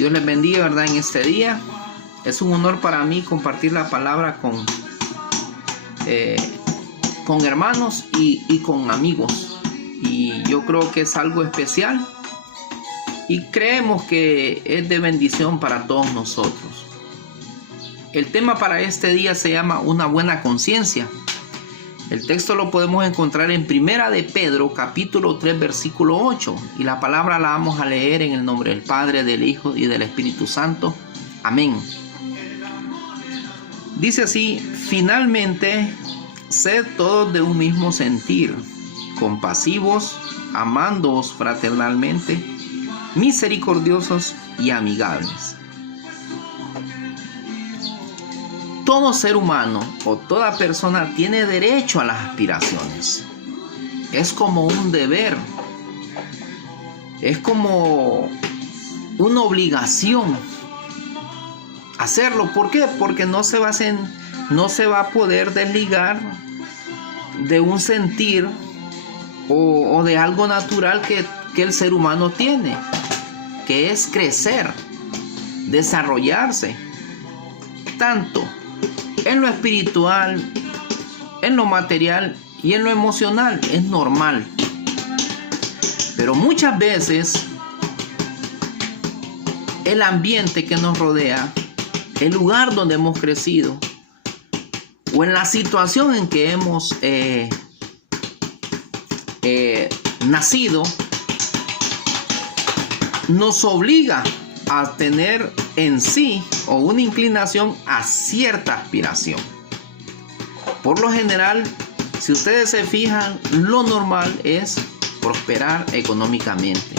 Dios les bendiga, ¿verdad? En este día es un honor para mí compartir la palabra con hermanos y con amigos. Y yo creo que es algo especial y creemos que es de bendición para todos nosotros. El tema para este día se llama una buena conciencia. El texto lo podemos encontrar en Primera de Pedro, capítulo 3, versículo 8. Y la palabra la vamos a leer en el nombre del Padre, del Hijo y del Espíritu Santo. Amén. Dice así: finalmente, sed todos de un mismo sentir, compasivos, amándoos fraternalmente, misericordiosos y amigables. Todo ser humano o toda persona tiene derecho a las aspiraciones. Es como un deber. Es como una obligación hacerlo. ¿Por qué? Porque no se va a poder desligar de un sentir o de algo natural que el ser humano tiene, que es crecer, desarrollarse, tanto en lo espiritual, en lo material y en lo emocional. Es normal. Pero muchas veces el ambiente que nos rodea, el lugar donde hemos crecido o en la situación en que hemos nacido, nos obliga a tener en sí o una inclinación a cierta aspiración. Por lo general, si ustedes se fijan, lo normal es prosperar económicamente.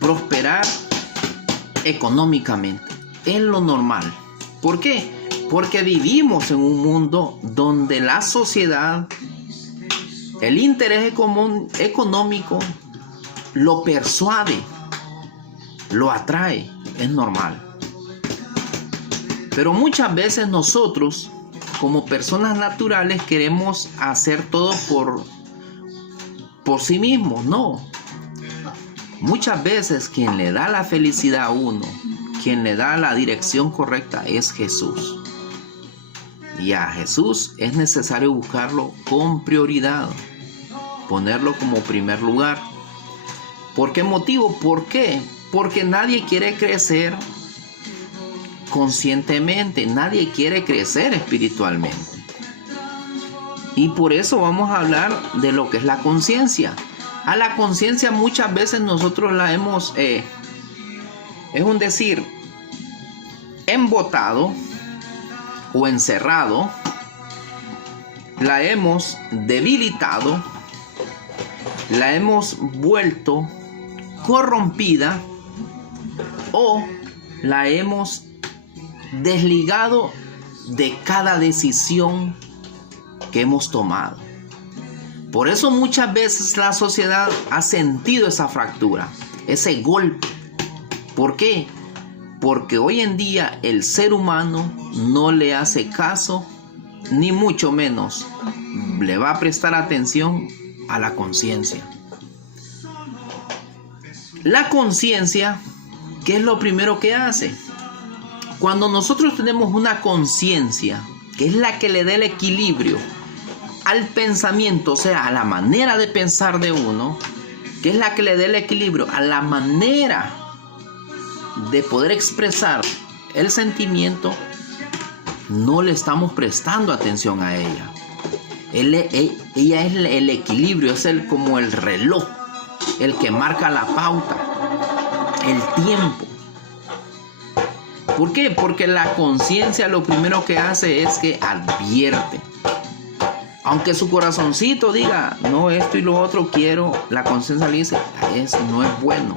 Prosperar económicamente es lo normal. ¿Por qué? Porque vivimos en un mundo donde la sociedad, el interés económico lo persuade, lo atrae, es normal. Pero muchas veces nosotros, como personas naturales, queremos hacer todo por sí mismos. No. Muchas veces quien le da la felicidad a uno, quien le da la dirección correcta, es Jesús. Y a Jesús es necesario buscarlo con prioridad, ponerlo como primer lugar. ¿Por qué motivo? ¿Por qué? Porque nadie quiere crecer conscientemente, nadie quiere crecer espiritualmente. Y por eso vamos a hablar de lo que es la conciencia. A la conciencia muchas veces nosotros la hemos, es un decir, embotado o encerrado, la hemos debilitado, la hemos vuelto corrompida o la hemos desligado de cada decisión que hemos tomado. Por eso muchas veces la sociedad ha sentido esa fractura, ese golpe. ¿Por qué? Porque hoy en día el ser humano no le hace caso, ni mucho menos le va a prestar atención a la conciencia. La conciencia, ¿qué es lo primero que hace? Cuando nosotros tenemos una conciencia, que es la que le da el equilibrio al pensamiento, o sea, a la manera de pensar de uno, que es la que le da el equilibrio a la manera de poder expresar el sentimiento, no le estamos prestando atención a ella. Ella es el equilibrio, es como el reloj, el que marca la pauta, el tiempo. ¿Por qué? Porque la conciencia lo primero que hace es que advierte. Aunque su corazoncito diga, no, esto y lo otro quiero, la conciencia le dice, eso no es bueno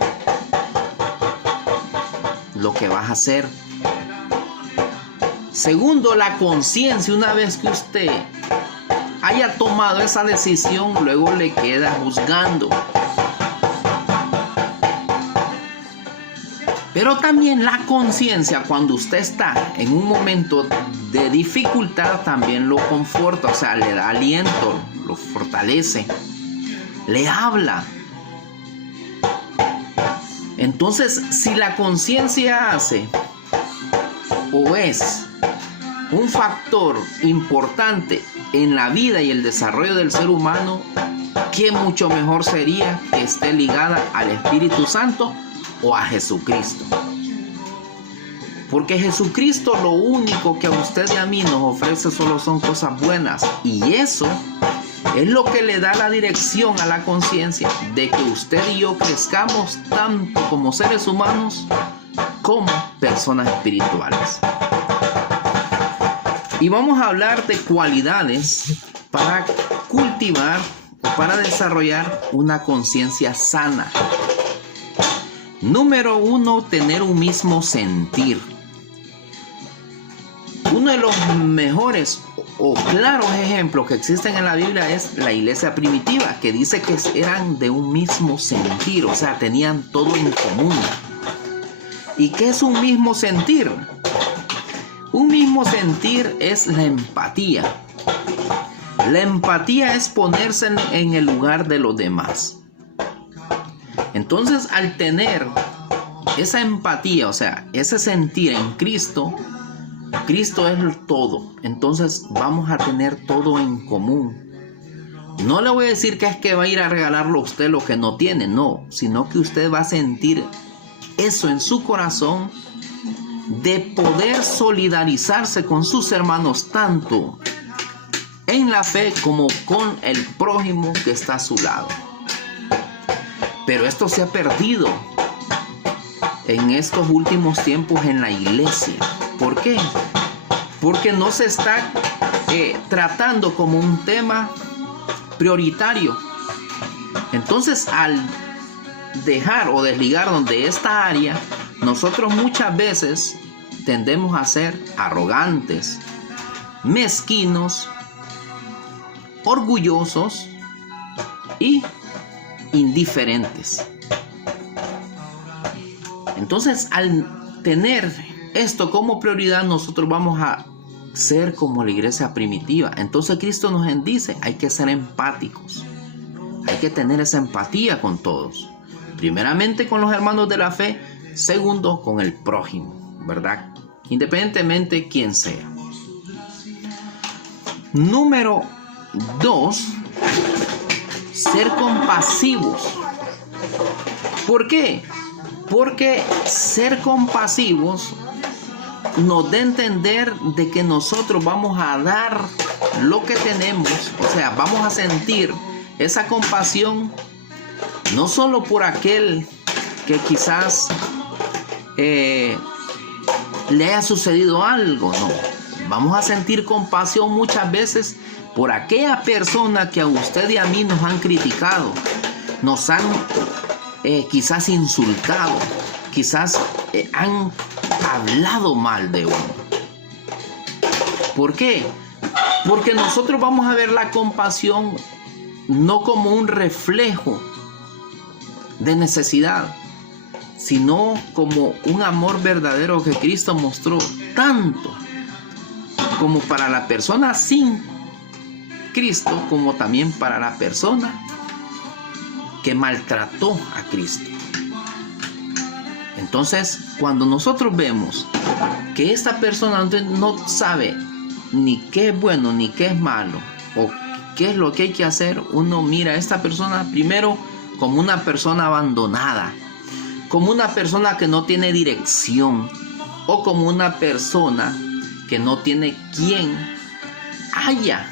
lo que vas a hacer. Segundo, la conciencia, una vez que usted haya tomado esa decisión, luego le queda juzgando. Pero también la conciencia, cuando usted está en un momento de dificultad, también lo conforta, o sea, le da aliento, lo fortalece, le habla. Entonces, si la conciencia hace o es un factor importante en la vida y el desarrollo del ser humano, ¿qué mucho mejor sería que esté ligada al Espíritu Santo o a Jesucristo? Porque Jesucristo lo único que a usted y a mí nos ofrece solo son cosas buenas. Y eso es lo que le da la dirección a la conciencia de que usted y yo crezcamos tanto como seres humanos como personas espirituales. Y vamos a hablar de cualidades para cultivar o para desarrollar una conciencia sana. Número 1, tener un mismo sentir. Uno de los mejores o claros ejemplos que existen en la Biblia es la iglesia primitiva, que dice que eran de un mismo sentir, o sea, tenían todo en común. ¿Y qué es un mismo sentir? Un mismo sentir es la empatía. La empatía es ponerse en el lugar de los demás. Entonces, al tener esa empatía, o sea, ese sentir en Cristo, Cristo es el todo. Entonces vamos a tener todo en común. No le voy a decir que es que va a ir a regalarlo a usted lo que no tiene, no, sino que usted va a sentir eso en su corazón de poder solidarizarse con sus hermanos tanto en la fe como con el prójimo que está a su lado. Pero esto se ha perdido en estos últimos tiempos en la iglesia. ¿Por qué? Porque no se está tratando como un tema prioritario. Entonces, al dejar o desligarnos de esta área, nosotros muchas veces tendemos a ser arrogantes, mezquinos, orgullosos y indiferentes. Entonces, al tener esto como prioridad, nosotros vamos a ser como la iglesia primitiva. Entonces Cristo nos dice, hay que ser empáticos, hay que tener esa empatía con todos, primeramente con los hermanos de la fe, segundo con el prójimo, ¿verdad? Independientemente quién sea. Número 2, ser compasivos. ¿Por qué? Porque ser compasivos nos da a entender de que nosotros vamos a dar lo que tenemos, o sea, vamos a sentir esa compasión no solo por aquel que quizás le haya sucedido algo, no, vamos a sentir compasión muchas veces por aquella persona que a usted y a mí nos han criticado, nos han quizás insultado, quizás han hablado mal de uno. ¿Por qué? Porque nosotros vamos a ver la compasión no como un reflejo de necesidad, sino como un amor verdadero que Cristo mostró tanto como para la persona sin Cristo, como también para la persona que maltrató a Cristo. Entonces, cuando nosotros vemos que esta persona no sabe ni qué es bueno ni qué es malo o qué es lo que hay que hacer, uno mira a esta persona primero como una persona abandonada, como una persona que no tiene dirección o como una persona que no tiene quien haya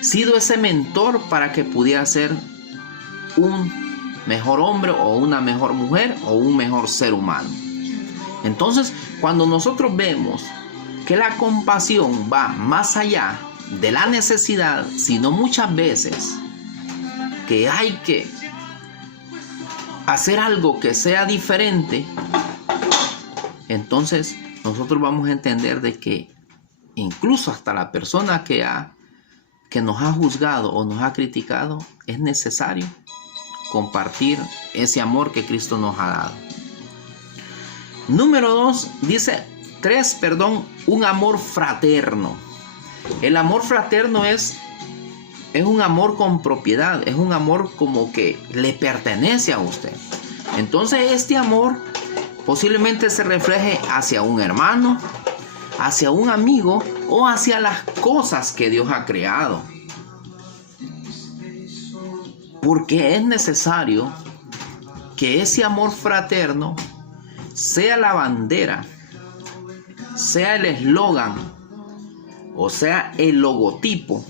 sido ese mentor para que pudiera ser un mejor hombre o una mejor mujer o un mejor ser humano. Entonces, cuando nosotros vemos que la compasión va más allá de la necesidad, sino muchas veces que hay que hacer algo que sea diferente, entonces nosotros vamos a entender de que incluso hasta la persona que nos ha juzgado o nos ha criticado, es necesario compartir ese amor que Cristo nos ha dado. Número 2, dice 3, un amor fraterno. El amor fraterno es un amor con propiedad, es un amor como que le pertenece a usted. Entonces este amor posiblemente se refleje hacia un hermano, hacia un amigo o hacia las cosas que Dios ha creado. Porque es necesario que ese amor fraterno sea la bandera, sea el eslogan o sea el logotipo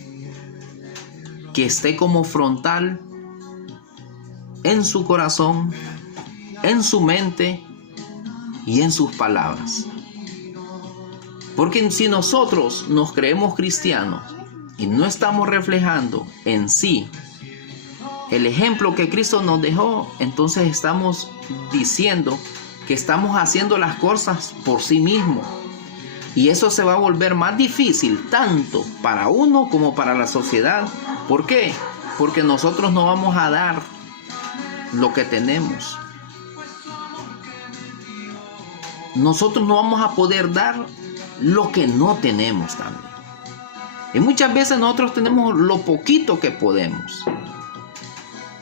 que esté como frontal en su corazón, en su mente y en sus palabras. Porque si nosotros nos creemos cristianos y no estamos reflejando en sí el ejemplo que Cristo nos dejó, entonces estamos diciendo que estamos haciendo las cosas por sí mismos. Y eso se va a volver más difícil tanto para uno como para la sociedad. ¿Por qué? Porque nosotros no vamos a dar lo que tenemos. Nosotros no vamos a poder dar lo que no tenemos también. Y muchas veces nosotros tenemos lo poquito que podemos.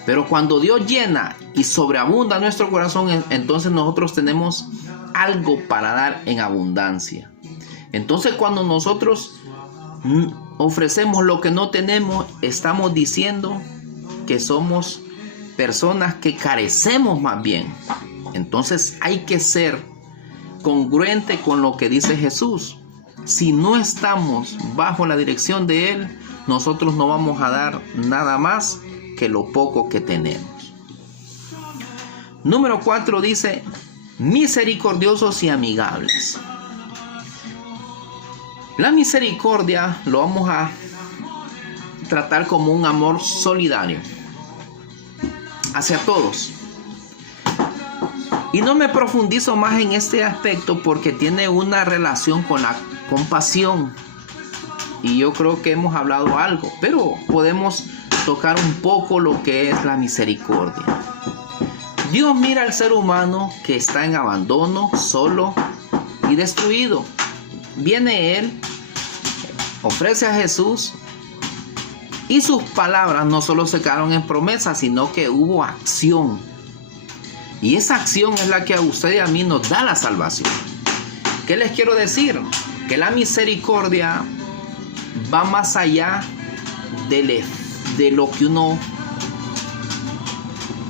Pero cuando Dios llena y sobreabunda nuestro corazón, entonces nosotros tenemos algo para dar en abundancia. Entonces cuando nosotros ofrecemos lo que no tenemos, estamos diciendo que somos personas que carecemos más bien. Entonces hay que ser congruente con lo que dice Jesús. Si no estamos bajo la dirección de Él, nosotros no vamos a dar nada más que lo poco que tenemos. Número 4 dice: misericordiosos y amigables. La misericordia lo vamos a tratar como un amor solidario hacia todos. Y no me profundizo más en este aspecto porque tiene una relación con la compasión. Y yo creo que hemos hablado algo, pero podemos tocar un poco lo que es la misericordia. Dios mira al ser humano que está en abandono, solo y destruido. Viene Él, ofrece a Jesús y sus palabras no solo se quedaron en promesas, sino que hubo acción. Y esa acción es la que a usted y a mí nos da la salvación. ¿Qué les quiero decir? Que la misericordia va más allá de lo que uno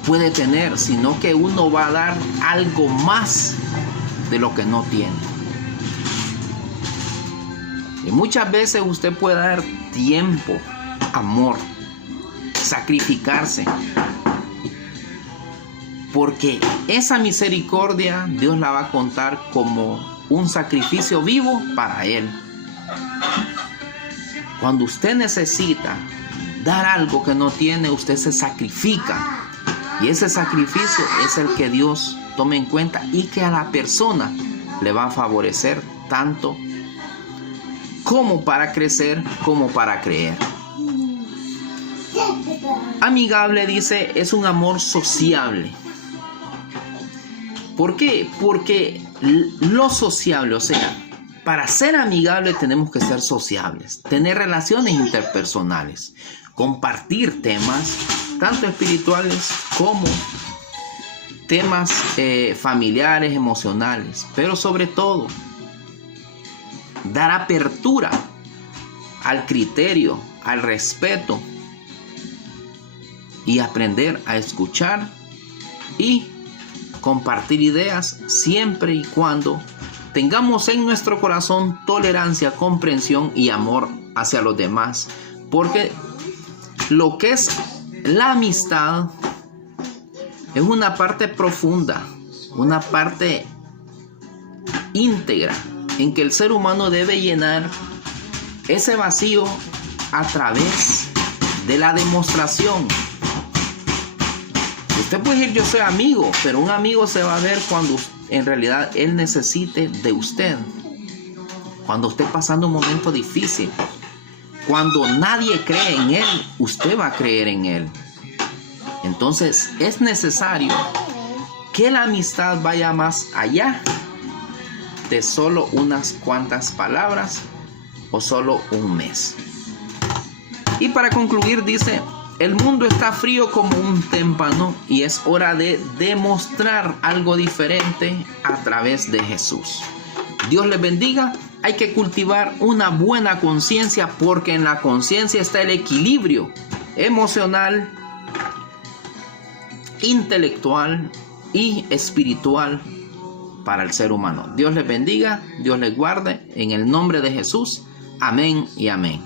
puede tener, sino que uno va a dar algo más de lo que no tiene. Y muchas veces usted puede dar tiempo, amor, sacrificarse, porque esa misericordia Dios la va a contar como un sacrificio vivo para Él. Cuando usted necesita dar algo que no tiene, usted se sacrifica. Y ese sacrificio es el que Dios toma en cuenta y que a la persona le va a favorecer tanto como para crecer como para creer. Amigable, dice, es un amor sociable. ¿Por qué? Porque lo sociable, o sea, para ser amigable tenemos que ser sociables, tener relaciones interpersonales, compartir temas tanto espirituales como temas familiares, emocionales, pero sobre todo dar apertura al criterio, al respeto y aprender a escuchar y compartir ideas siempre y cuando tengamos en nuestro corazón tolerancia, comprensión y amor hacia los demás. Porque lo que es la amistad es una parte profunda, una parte íntegra en que el ser humano debe llenar ese vacío a través de la demostración. Usted puede decir yo soy amigo, pero un amigo se va a ver cuando en realidad él necesite de usted. Cuando esté pasando un momento difícil. Cuando nadie cree en él, usted va a creer en él. Entonces es necesario que la amistad vaya más allá de solo unas cuantas palabras o solo un mes. Y para concluir dice: El mundo está frío como un témpano y es hora de demostrar algo diferente a través de Jesús. Dios les bendiga. Hay que cultivar una buena conciencia porque en la conciencia está el equilibrio emocional, intelectual y espiritual para el ser humano. Dios les bendiga, Dios les guarde, en el nombre de Jesús. Amén y amén.